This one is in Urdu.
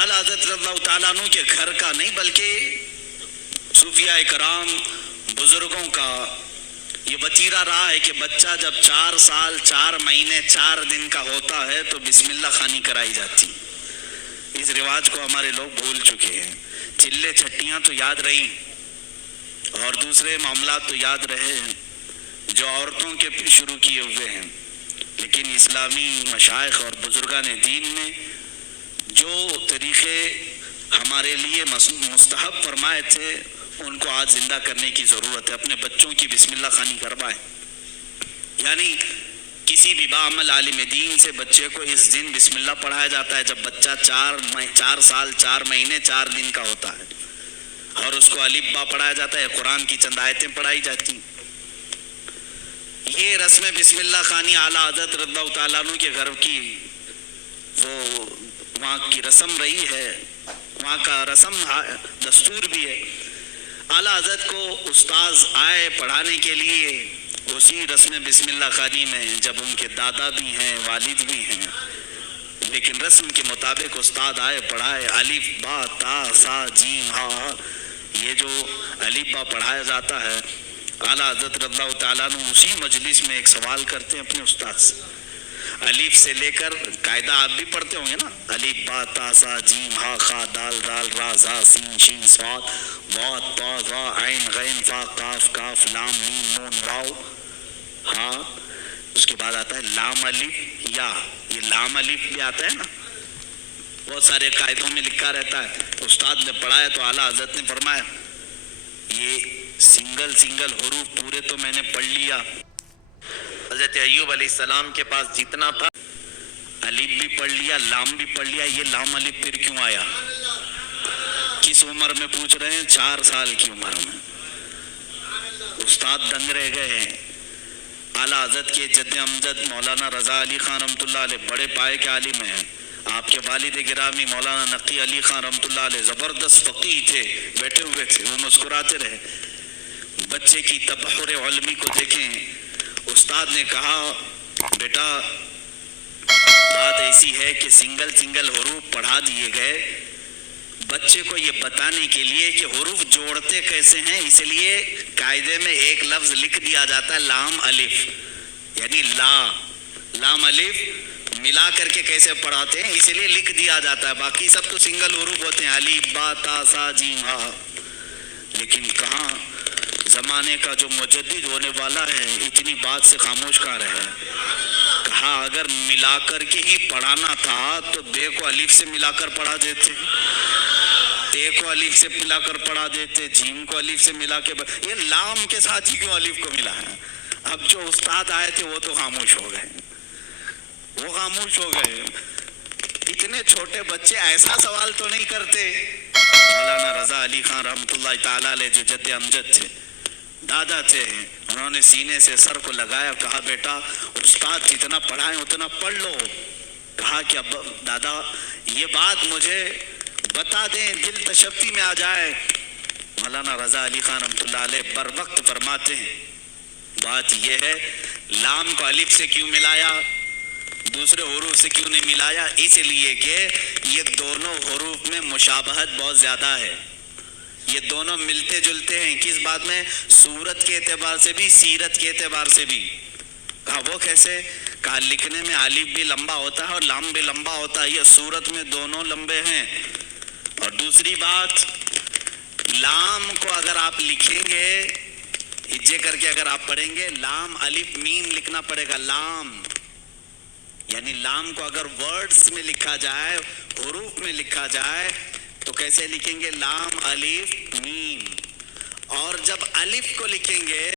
اعلیٰ حضرت رضی اللہ تعالیٰ عنہ کے گھر کا نہیں بلکہ صوفیاء کرام بزرگوں کا یہ وتیرہ رہا ہے کہ بچہ جب 4 سال 4 مہینے 4 دن کا ہوتا ہے تو بسم اللہ خوانی کرائی جاتی. اس رواج کو ہمارے لوگ بھول چکے ہیں. چلے چھٹیاں تو یاد رہی اور دوسرے معاملات تو یاد رہے جو عورتوں کے شروع کیے ہوئے ہیں، لیکن اسلامی مشائخ اور بزرگان دین نے جو طریقے ہمارے لیے مستحب فرمائے تھے ان کو آج زندہ کرنے کی ضرورت ہے. اپنے بچوں کی بسم اللہ خوانی کروائیں. یعنی کسی بھی باعمل عالم دین سے بچے کو اس دن بسم اللہ پڑھایا جاتا ہے جب بچہ 4 سال 4 مہینے 4 دن کا ہوتا ہے، اور اس کو الف با پڑھایا جاتا ہے، قرآن کی چند آیتیں پڑھائی جاتی. یہ رسم بسم اللہ خوانی اعلیٰ حضرت رضی اللہ تعالیٰ عنہ کے گھر کی وہ وہاں کی رسم رہی ہے، وہاں کا رسم دستور بھی ہے. اعلیٰ حضرت کو استاذ آئے پڑھانے کے لیے اسی رسم بسم اللہ خوانی میں، جب ان کے دادا بھی ہیں والد بھی ہیں، لیکن رسم کے مطابق استاد آئے پڑھائے. الف با تا سا جیم ہا، یہ جو الف با پڑھایا جاتا ہے، اعلیٰ حضرت رضی اللہ تعالیٰ عنہ اسی مجلس میں ایک سوال کرتے ہیں اپنے استاد سے. الف سے لے کر قاعدہ آپ بھی پڑھتے ہوں گے نا، الف با تا سا جیم ہا خا دال دال را زا سین شین صاد ضاد طا ظا عین غین فا قاف کاف لام میم نون واو ہاں. اس کے بعد آتا ہے لام الف یا، یہ لام الف بھی آتا ہے نا، بہت سارے قاعدوں میں لکھا رہتا ہے. استاد نے پڑھایا تو اعلیٰ حضرت نے فرمایا یہ سنگل حروف پورے تو میں نے پڑھ لیا. حضرت ایوب علیہ السلام کے پاس جتنا تھا الف بھی پڑھ لیا لام بھی پڑھ لیا. یہ لام الف پھر کیوں آیا؟ کس عمر میں پوچھ رہے ہیں؟ 4 سال کی عمر میں. استاد دنگ رہ گئے ہیں. اعلیٰ حضرت کے جد امجد مولانا رضا علی خان رحمۃ اللہ علیہ بڑے پائے کے عالم ہیں. آپ کے والد گرامی مولانا نقی علی خان رحمۃ اللہ علیہ زبردست فقیہ تھے، بیٹھے ہوئے تھے، وہ مسکراتے رہے. بچے کی تبحر علمی کو دیکھیں. استاد نے کہا بیٹا بات ایسی ہے کہ سنگل حروف پڑھا دیے گئے بچے کو یہ بتانے کے لیے کہ حروف جوڑتے کیسے ہیں، اس لیے قاعدے میں ایک لفظ لکھ دیا جاتا ہے لام الف، یعنی لام الف ملا کر کے کیسے پڑھاتے ہیں اس لیے لکھ دیا جاتا ہے. باقی سب تو سنگل حروف ہوتے ہیں، الف با تا سا جیم ہا. لیکن کہاں زمانے کا جو مجدد ہونے والا ہے اتنی بات سے خاموش کہاں رہے. کہا اگر ملا کر کے ہی پڑھانا تھا تو بے کو الف سے ملا کر پڑھا دیتے، تے کو الف سے ملا کر پڑھا دیتے، جیم کو الف سے ملا کے یہ لام کے ساتھ ہی کیوں الف کو ملا ہے؟ اب جو استاد آئے تھے وہ تو خاموش ہو گئے، وہ خاموش ہو گئے. اتنے چھوٹے بچے ایسا سوال تو نہیں کرتے. مولانا رضا علی خان رحمۃ اللہ تعالیٰ علیہ جو جد امجد تھے، دادا تھے، انہوں نے سینے سے سر کو لگایا، کہا بیٹا استاد جتنا پڑھائیں اتنا پڑھ لو. کہا کہ اب دادا یہ بات مجھے بتا دیں، دل تشفی میں آ جائے. مولانا رضا علی خان رحمۃ اللہ علیہ بر وقت فرماتے ہیں بات یہ ہے لام کو الف سے کیوں ملایا، دوسرے حروف سے کیوں نہیں ملایا؟ اس لیے کہ یہ دونوں حروف میں مشابہت بہت زیادہ ہے، یہ دونوں ملتے جلتے ہیں. کس بات میں؟ صورت کے اعتبار سے بھی، سیرت کے اعتبار سے بھی. کہا وہ کیسے؟ کہا لکھنے میں الف بھی لمبا ہوتا ہے اور لام بھی لمبا ہوتا ہے، یہ صورت میں دونوں لمبے ہیں. اور دوسری بات، لام کو اگر آپ لکھیں گے ہجے کر کے، اگر آپ پڑھیں گے لام الف میم لکھنا پڑے گا. لام یعنی لام کو اگر ورڈز میں لکھا جائے، حروف میں لکھا جائے تو کیسے لکھیں گے؟ لام الف میم. اور جب الف کو لکھیں گے